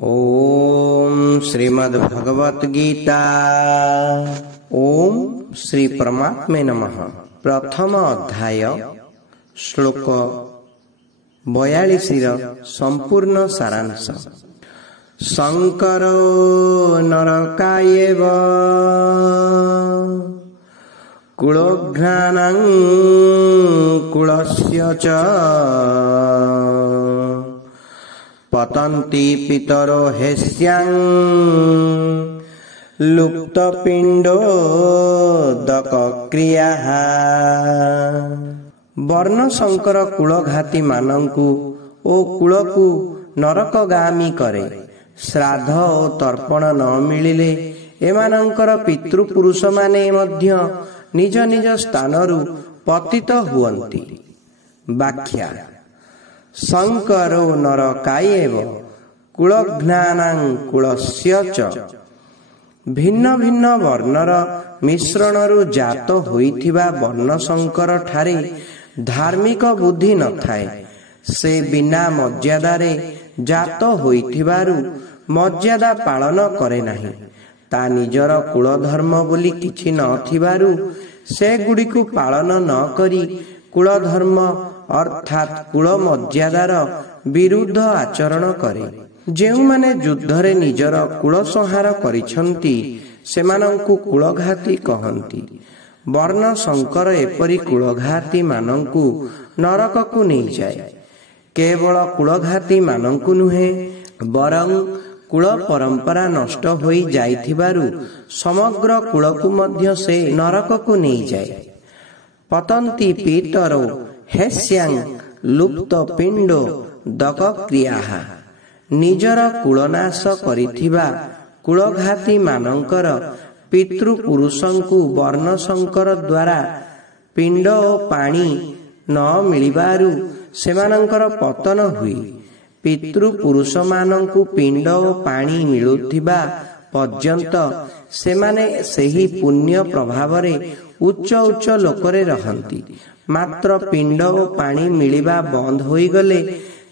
ओम श्रीमद्भगवत गीता। ओम श्री परमात्मे नमः। प्रथम अध्याय श्लोक 42 संपूर्ण सारांश। शंकरो नरकायेव कुलोघ्नानां कुलस्य च पतन्ति पितरो हेस्यां लुप्तपिंडोदकक्रियाः। वर्ण शंकर कुलघाती मानंकु ओ कुलकु नरकगामी करे। श्राद्ध ओ तर्पण न मिलिले एमानंकर पितृपुरुष माने मध्य निज निज स्थानरु पतित हुअन्ति। व्याख्या। शंकरो नरकायेव कुलघ्नानां कुलस्य च। भिन्न भिन्न वर्णर मिश्रणरु जात होइथिबा वर्ण शंकर ठारे धार्मिक बुद्धि न थाए। से बिना मर्यादारे जात होइथिबारु मर्यादा पालन करे नाही। ता निजर कुल धर्म बोली किछि न थिबारु से गुडिकु पालन न करी कुल धर्म अर्थात कुल मर्यादार विरुद्ध आचरण करे। जेउमाने युद्धरे निजर कुल संहार करिछन्ति सेमानंकु कुलघाती कहन्ति। वर्ण शंकर एपरि कुलघाती मानंकु नरककु नै जाय। केवल कुलघाती मानंकु नुहे बरं कुल परंपरा नष्ट होई जाइथिबारु समग्र कुलकु मध्य से नरककु नै जाय। पतन्ति पितरो हेस्यां लुप्त पिंड दकक्रियाः। निजर कुलनाश करिथिबा कुलघाती मानंकर पितृपुरुषंकु वर्ण शंकर द्वारा पिंड ओ पानी न मिलिबारु सेमानंकर पतन हुई। पितृपुरुष मानंकु पिंड ओ पानी मिलुथिबा पर्यंत सेमाने सेही पुण्य प्रभावरे उच्च उच्च लोकरे रहंती। मात्र पिंड ओ पानी मिलिबा बंद होई गले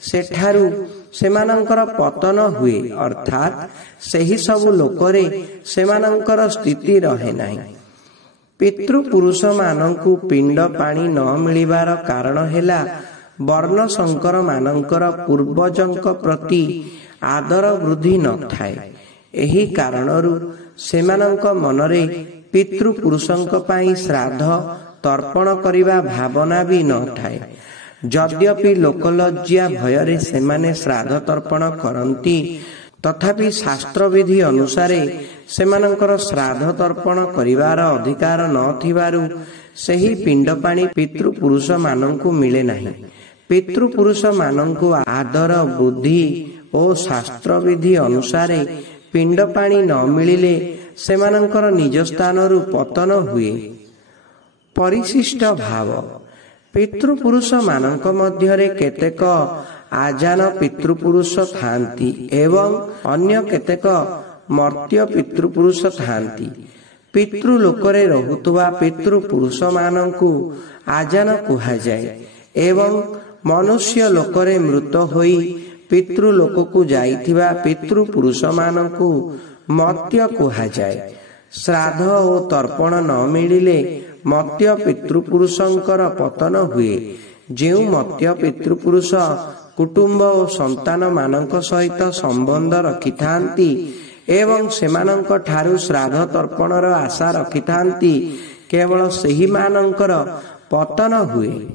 सेठारु सेमानंकर पतन हुए। अर्थात सेही सबु लोकरे सेमानंकर स्थिति रहे नाही। पितृपुरुष मानंकु पिंड पानी न मिलिबार कारण हेला वर्ण शंकर मानंकर पूर्वजंक प्रति आदर वृद्धि न थाए। एही कारणरु सेमानंक मनरे पितृपुरुषंक पई श्राद्ध तर्पण करिबा भावना भी न थाए। यद्यपि लोकलज्जा भयरे सेमाने श्राद्ध तर्पण करन्ति तथापि शास्त्र विधि अनुसारे सेमानंकर श्राद्ध तर्पण करिवार अधिकार न थिबारु सेही पिंड पानी पितृपुरुष मानंकु मिले नाही। पितृपुरुष मानंकु आदर वृद्धि ओ शास्त्र विधि अनुसारे पिंड पानी न मिलिले सेमानंकर निज स्थानरु पतन हुए। परिशिष्ट भाव। पितृपुरुष मानंक मध्यरे केतेक आजान पितृपुरुष थांती एवं अन्य केतेक मर्त्य पितृपुरुष थांती। पितृलोकरे रहुतुवा पितृपुरुष मानंकु आजान कुहा जाय एवं मनुष्य लोकरे मृत होई पितृलोककु जाइथिबा पितृपुरुष मानंकु मर्त्य कुहा जाय। श्राद्ध ओ तर्पण न मिलिले मर्त्य पितृपुरुषंकर पतन हुए। जेउ मर्त्य पितृपुरुष कुटुंब ओ संतान मानंक सहित संबंध रखिथांती एवं सेमानंक ठारु श्राद्ध तर्पणर आशा रखिथांती केवल सेही मानंकर पतन हुए।